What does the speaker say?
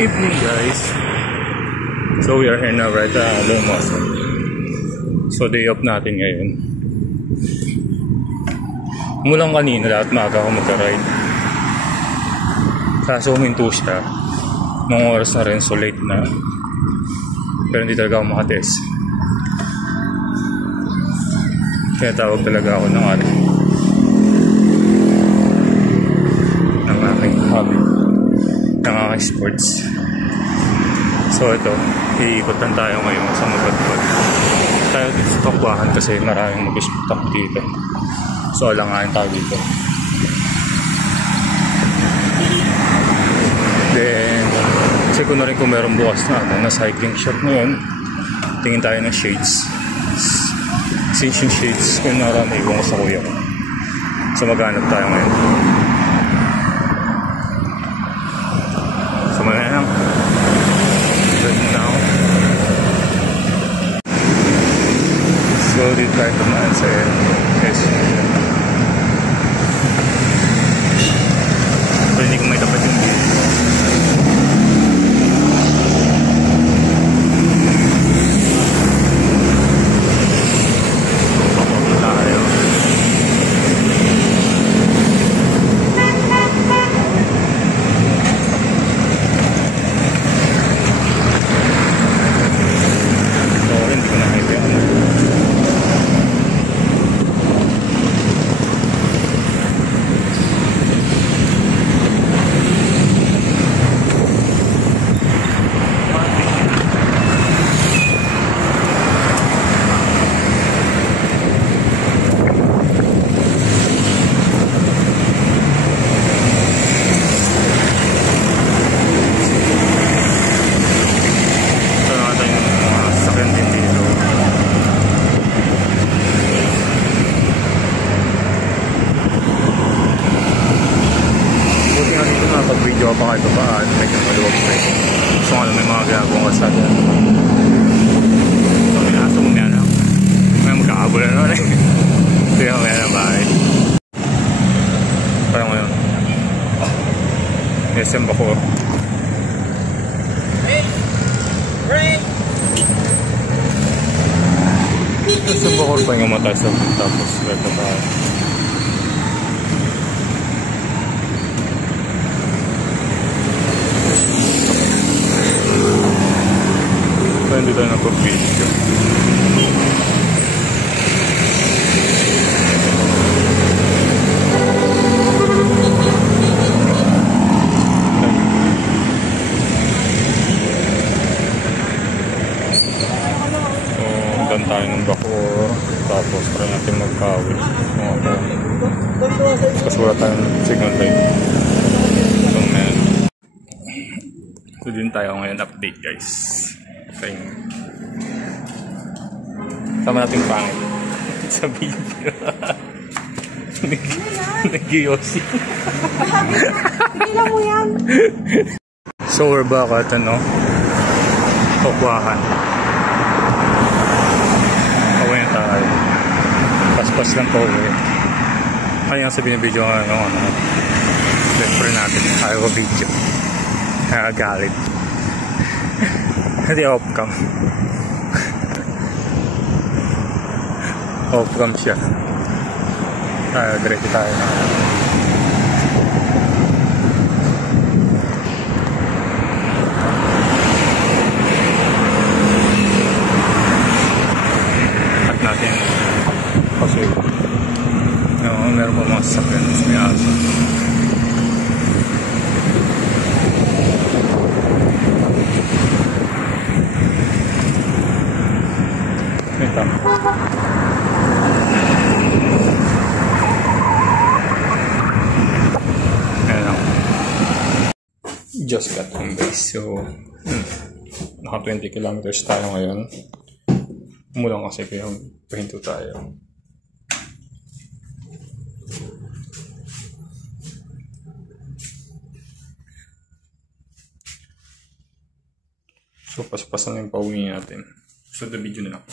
Evening guys. So we are here now right at Lomoso. So day off natin ngayon. Mulang kanina lahat maaga ako magka-ride. Kaso huminto siya. Nung oras na rin, so late na. Pero hindi talaga ako makatest. Kaya tawag talaga ako ng aking hobby, ng aking sports. So ito, iikutan tayo ngayon sa Magadpag. Tayo dito sa Tokwahan kasi maraming mag-stop dito. So alanganin tayo dito. Then check ko na rin kung meron bukas na cycling shop ngayon. Tingin tayo ng shades. Since yung shades kung narami, iwan ko sa kuya ko. So maghanap tayo ngayon. So manayang right now. So dito tayo tumaan sa SU. Pero hindi ko may dapat yung dito. Pag-video pa kahit pa at medyo maluwag pa eh. So nga may mga ginagawang kalsada. So may aso mo yan lang. May magkakabula na rin. Ito yung mga ng bahay. Parang ngayon. SM Bacoor. SM Bacoor pa yung matay sa tapos ito pa. Hindi tayo napag-video. Hanggang tayo ng Bacoor. Tapos try natin magkawin. Kasi wala tayong signal light. So man. So din tayo ngayon update guys. Tama natin pangit sa video. Nag-yosi. Bila mo yan. So we're back at Tokwahan. Away na tayo. Paspas lang po ulit. Kaya nga sa binibidyo friend natin. Ayaw ko video. Nakagalit. Hindi off-cam. Off-cam siya. Diretso tayo na. At natin kasi meron pa mga sasakyan sa may aso. Ito. Just got home base. So, naka 20 kilometers tayo ngayon. Umulang kasi kaya pahinto tayo. So, paspasan yung pauwi natin. So, the video na lang.